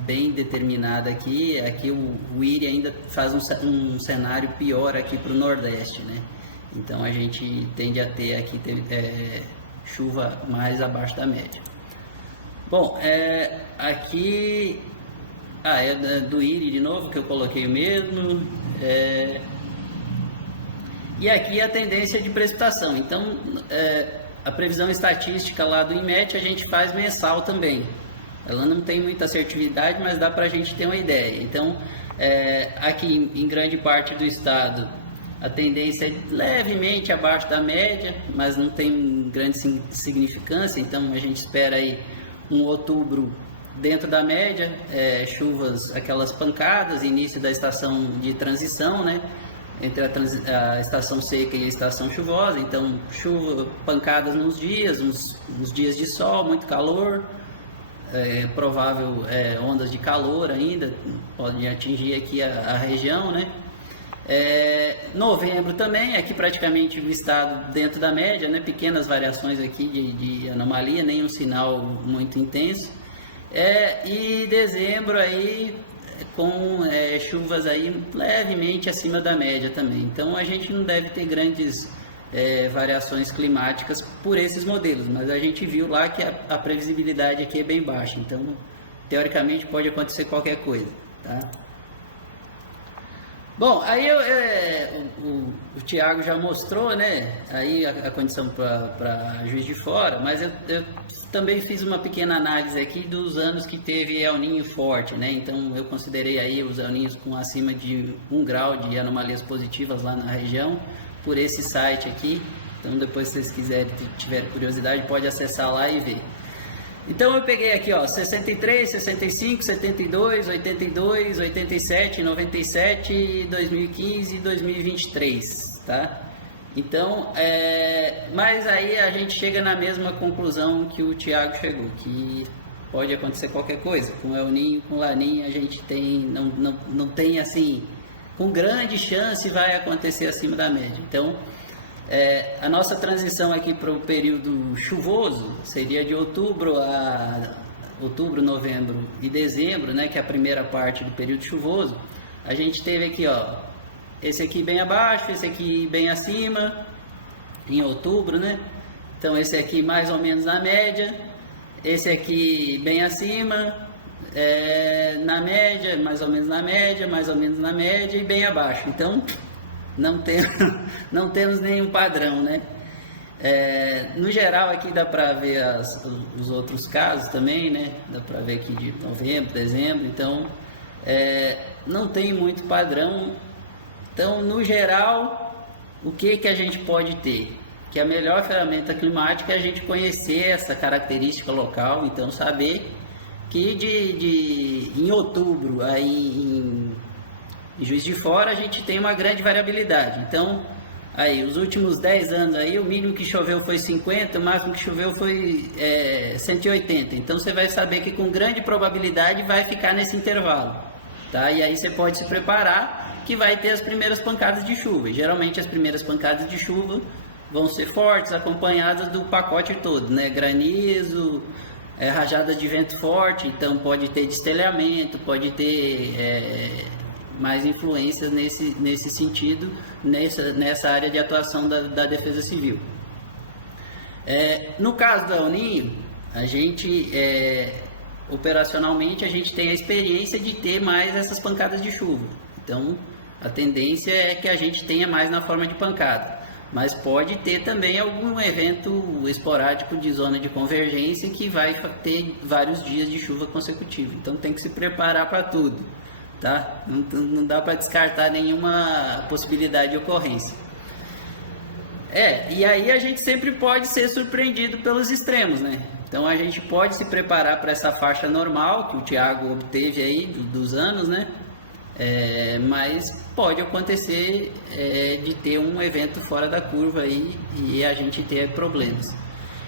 bem determinada aqui. Aqui o IRIA ainda faz um cenário pior aqui para o Nordeste, né? Então a gente tende a ter aqui chuva mais abaixo da média. Bom, aqui é do IRI de novo, que eu coloquei o mesmo. E aqui a tendência de precipitação. Então a previsão estatística lá do INMET a gente faz mensal também. Ela não tem muita assertividade, mas dá para a gente ter uma ideia. Então aqui em grande parte do estado a tendência é levemente abaixo da média, mas não tem grande significância. Então a gente espera aí um outubro dentro da média, chuvas, aquelas pancadas, início da estação de transição, né, entre a estação seca e a estação chuvosa. Então chuva, pancadas nos dias, uns dias de sol, muito calor, provável ondas de calor ainda, podem atingir aqui a região, né. Novembro também, aqui praticamente o estado dentro da média, né? Pequenas variações aqui de anomalia, nenhum sinal muito intenso. E dezembro aí com chuvas aí levemente acima da média também. Então a gente não deve ter grandes variações climáticas por esses modelos, mas a gente viu lá que a previsibilidade aqui é bem baixa, então teoricamente pode acontecer qualquer coisa, tá? Bom, aí o Thiago já mostrou, né, aí a condição para Juiz de Fora, mas eu também fiz uma pequena análise aqui dos anos que teve El Niño forte, né, então eu considerei aí os El Niños com acima de 1 grau de anomalias positivas lá na região, por esse site aqui. Então depois, se vocês quiserem, tiverem curiosidade, pode acessar lá e ver. Então eu peguei aqui, ó, 63, 65, 72, 82, 87, 97, 2015 e 2023, tá? Então, mas aí a gente chega na mesma conclusão que o Thiago chegou, que pode acontecer qualquer coisa. Com El Niño, com Laninha, a gente não tem assim, com grande chance vai acontecer acima da média. Então, a nossa transição aqui para o período chuvoso seria de outubro, novembro e dezembro, né, que é a primeira parte do período chuvoso. A gente teve aqui, ó, esse aqui bem abaixo, esse aqui bem acima, em outubro, né? Então esse aqui mais ou menos na média, esse aqui bem acima, na média, mais ou menos na média, mais ou menos na média e bem abaixo. Então não temos nenhum padrão, né? No geral aqui dá para ver os outros casos também, né? Dá para ver aqui de novembro, dezembro, então não tem muito padrão. Então, no geral, o que a gente pode ter? Que a melhor ferramenta climática é a gente conhecer essa característica local, então saber que em outubro, aí em Juiz de Fora, a gente tem uma grande variabilidade. Então, aí os últimos 10 anos, aí, o mínimo que choveu foi 50, o máximo que choveu foi 180. Então, você vai saber que com grande probabilidade vai ficar nesse intervalo, tá? E aí você pode se preparar que vai ter as primeiras pancadas de chuva. E, geralmente, as primeiras pancadas de chuva vão ser fortes, acompanhadas do pacote todo, né? Granizo, rajadas de vento forte, então pode ter destelhamento, pode ter mais influências nesse sentido, nessa área de atuação da Defesa Civil. No caso do El Niño, a gente, operacionalmente, a gente tem a experiência de ter mais essas pancadas de chuva. Então, a tendência é que a gente tenha mais na forma de pancada. Mas pode ter também algum evento esporádico de zona de convergência que vai ter vários dias de chuva consecutiva. Então, tem que se preparar para tudo, tá? Não dá para descartar nenhuma possibilidade de ocorrência. E aí a gente sempre pode ser surpreendido pelos extremos, né? Então a gente pode se preparar para essa faixa normal que o Thiago obteve aí dos anos, né? Mas pode acontecer de ter um evento fora da curva aí e a gente ter problemas.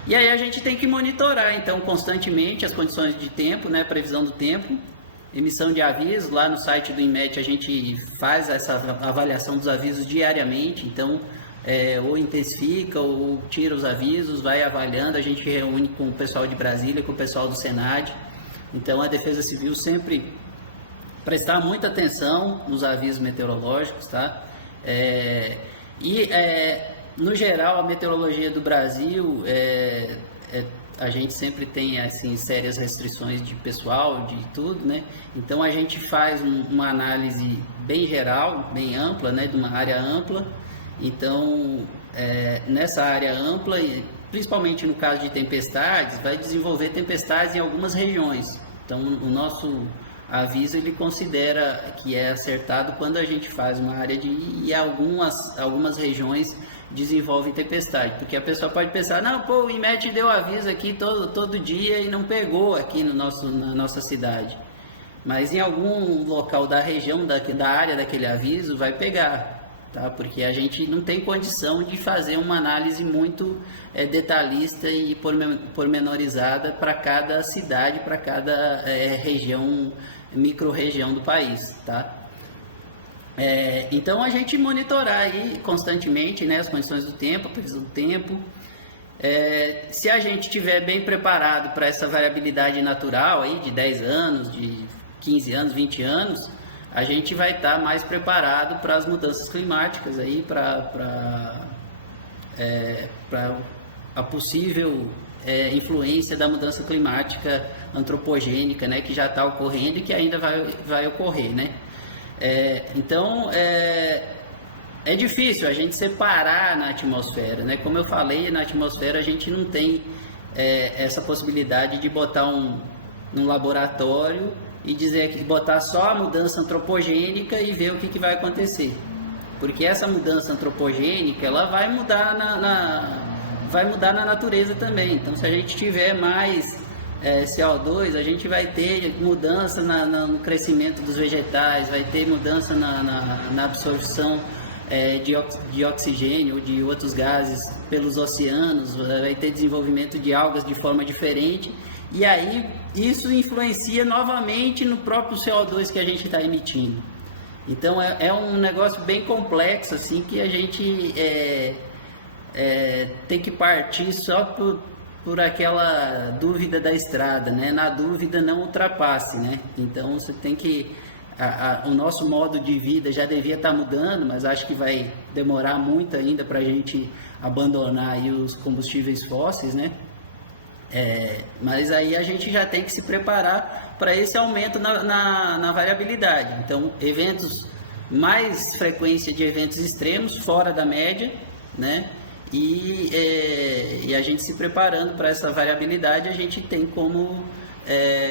E aí a gente tem que monitorar então constantemente as condições de tempo, né? Previsão do tempo, emissão de avisos. Lá no site do INMET a gente faz essa avaliação dos avisos diariamente, então ou intensifica ou tira os avisos, vai avaliando. A gente reúne com o pessoal de Brasília, com o pessoal do Senad. Então a Defesa Civil sempre prestar muita atenção nos avisos meteorológicos, tá? No geral, a meteorologia do Brasil, a gente sempre tem assim sérias restrições de pessoal, de tudo, né? Então a gente faz uma análise bem geral, bem ampla, né? De uma área ampla. Então, nessa área ampla, principalmente no caso de tempestades, vai desenvolver tempestades em algumas regiões. Então, o nosso aviso ele considera que é acertado quando a gente faz uma área e algumas regiões desenvolvem tempestade, porque a pessoa pode pensar, não, pô, o INMET deu aviso aqui todo dia e não pegou aqui na nossa cidade, mas em algum local da região, da área daquele aviso vai pegar, tá? Porque a gente não tem condição de fazer uma análise muito detalhista e pormenorizada para cada cidade, para cada região, micro-região do país, tá? Então a gente monitorar aí constantemente, né, as condições do tempo, a previsão do tempo, Se a gente estiver bem preparado para essa variabilidade natural aí de 10 anos, de 15 anos, 20 anos, a gente vai estar mais preparado para as mudanças climáticas aí, para a possível influência da mudança climática antropogênica, né, que já está ocorrendo e que ainda vai ocorrer, né? Então, é difícil a gente separar na atmosfera, né? Como eu falei, na atmosfera a gente não tem essa possibilidade de botar num laboratório e dizer que botar só a mudança antropogênica e ver o que vai acontecer, porque essa mudança antropogênica ela vai mudar na natureza também. Então, se a gente tiver mais CO2, a gente vai ter mudança no crescimento dos vegetais, vai ter mudança na absorção de oxigênio ou de outros gases pelos oceanos, vai ter desenvolvimento de algas de forma diferente, e aí isso influencia novamente no próprio CO2 que a gente está emitindo. Então é um negócio bem complexo, assim, que a gente tem que partir só por aquela dúvida da estrada, né? Na dúvida não ultrapasse, né? Então você tem que... o nosso modo de vida já devia estar mudando, mas acho que vai demorar muito ainda para a gente abandonar aí os combustíveis fósseis, né? Mas aí a gente já tem que se preparar para esse aumento na variabilidade. Então, mais frequência de eventos extremos, fora da média, né? E a gente se preparando para essa variabilidade, a gente tem como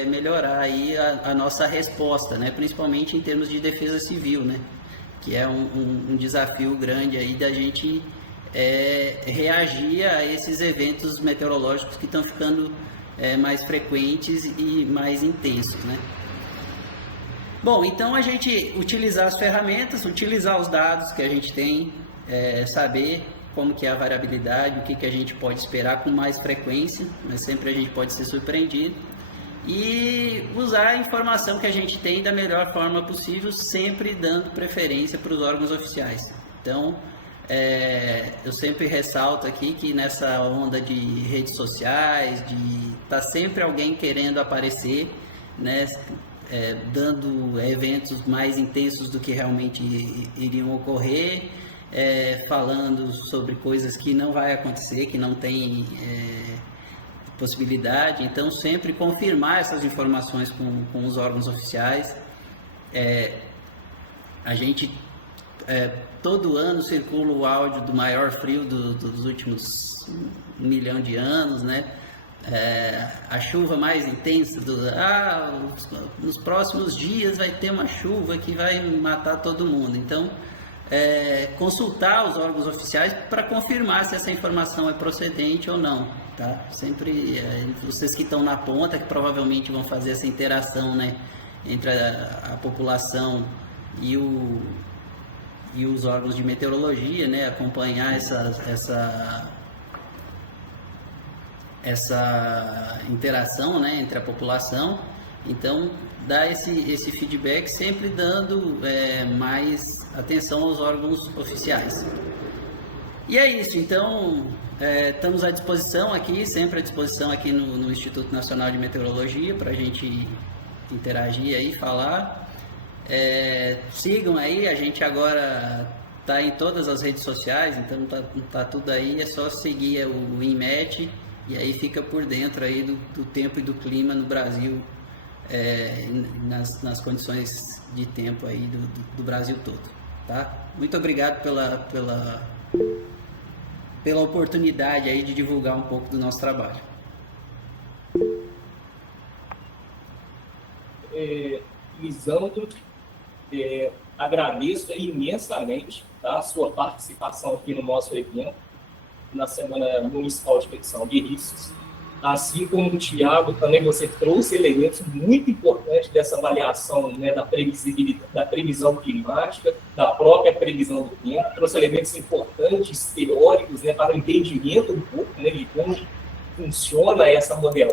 melhorar aí a nossa resposta, né? Principalmente em termos de defesa civil, né? Que é um desafio grande aí da gente reagir a esses eventos meteorológicos que estão ficando mais frequentes e mais intensos, né? Bom, então a gente utilizar as ferramentas, utilizar os dados que a gente tem, saber como que é a variabilidade, o que a gente pode esperar com mais frequência, mas sempre a gente pode ser surpreendido, e usar a informação que a gente tem da melhor forma possível, sempre dando preferência para os órgãos oficiais. Então, eu sempre ressalto aqui que nessa onda de redes sociais, tá sempre alguém querendo aparecer, né, dando eventos mais intensos do que realmente iriam ocorrer, falando sobre coisas que não vai acontecer, que não tem possibilidade. Então, sempre confirmar essas informações com os órgãos oficiais. A gente todo ano circula o áudio do maior frio dos últimos 1 milhão de anos, né? A chuva mais intensa nos próximos dias vai ter uma chuva que vai matar todo mundo. Então, consultar os órgãos oficiais para confirmar se essa informação é procedente ou não, tá? Sempre vocês que estão na ponta, que provavelmente vão fazer essa interação, né, entre a população e os órgãos de meteorologia, né, acompanhar essa interação, né, entre a população. Então, dar esse feedback, sempre dando mais atenção aos órgãos oficiais. E é isso. Então, estamos à disposição aqui, sempre à disposição aqui no Instituto Nacional de Meteorologia, para a gente interagir aí, falar. Sigam aí, a gente agora está em todas as redes sociais, então tá tudo aí, é só seguir o INMET, e aí fica por dentro aí do tempo e do clima no Brasil, nas condições de tempo aí do Brasil todo, tá? Muito obrigado pela oportunidade aí de divulgar um pouco do nosso trabalho. Lisandro, agradeço imensamente, tá, a sua participação aqui no nosso evento, na Semana Municipal de Medição de Riscos. Assim como o Thiago, também você trouxe elementos muito importantes dessa avaliação, né, da previsão climática, da própria previsão do tempo, trouxe elementos importantes, teóricos, né, para o entendimento um pouco, né, de como funciona essa modelagem.